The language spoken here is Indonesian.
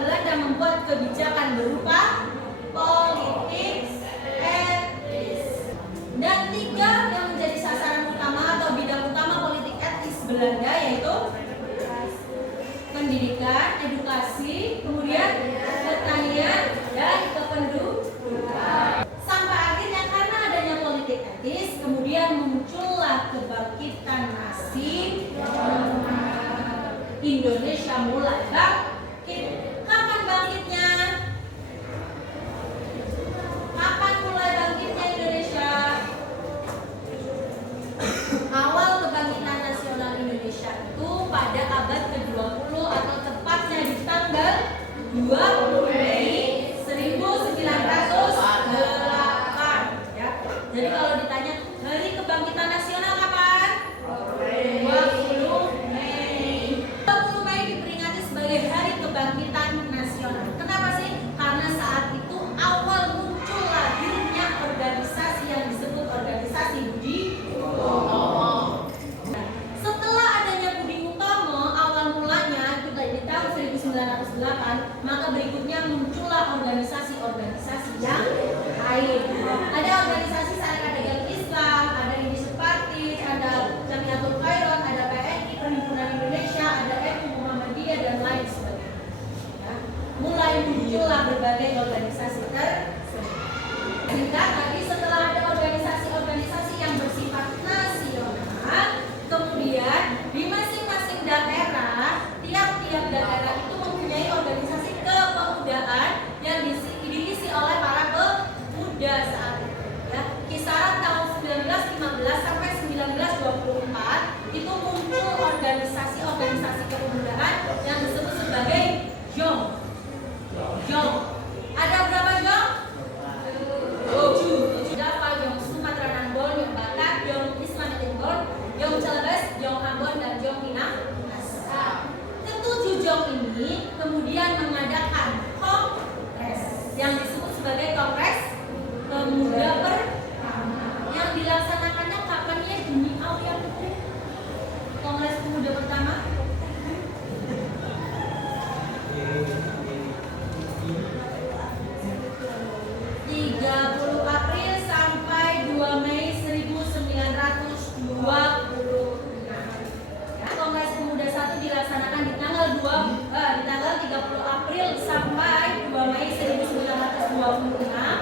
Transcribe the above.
Belanda membuat kebijakan berupa politik etis. Dan 3 yang menjadi sasaran utama atau bidang utama politik etis Belanda yaitu pendidikan, edukasi, kemudian pertanian, dan kependudukan. Sampai akhirnya karena adanya politik etis, kemudian muncullah kebangkitan nasional Indonesia mulai bangkit. Kapan bangkitnya? Kapan mulai bangkitnya Indonesia? Awal kebangkitan nasional Indonesia itu pada abad ke-20 atau tepatnya di tanggal 20 Mei 1908 ya. Jadi kalau ditanya hari kebangkitan nasional kapan? 20 Mei. 20 Mei diperingati sebagai hari kebangkitan nasional. Kenapa sih? Karena saat itu awal muncul lahirnya organisasi yang disebut organisasi Budi Utomo. Setelah adanya Budi Utomo, awal mulanya kita di tahun 1908, maka berikutnya muncullah organisasi-organisasi yang lain. Ada organisasi Sarekat Dagang Islam, ada Indonesia Party, ada Jamiatul Khairat, ada PNI, Perhimpunan Indonesia, ada NU Muhammadiyah dan lain sebagainya. Ya. Mulai muncullah berbagai organisasi tersebut. Sehingga tadi setelah ada organisasi-organisasi yang bersifat nasional, kemudian di masing-masing daerah, tiap-tiap daerah itu mempunyai organisasi kepemudaan yang diisi oleh para pemuda saat itu. Ya, kisaran tahun 1915 sampai 1924 itu muncul organisasi-organisasi kepemudaan yang disebut sebagai JOM. JOM. Ada berapa JOM? 7. Java, JOM Sumatera Nambol, JOM Batak, JOM Islam Timur, JOM Celebes, JOM Ambon, dan JOM Minang. Ketujuh JOM ini kemudian mengadakan kongres yang disebut sebagai Kongres Pemuda pertama yang dilaksanakannya kapannya Juni Aulia Putri. Kongres Pemuda pertama 30 April sampai 2 Mei 1926. Ya, Kongres Pemuda 1 dilaksanakan di tanggal 30 April sampai 2 Mei 1926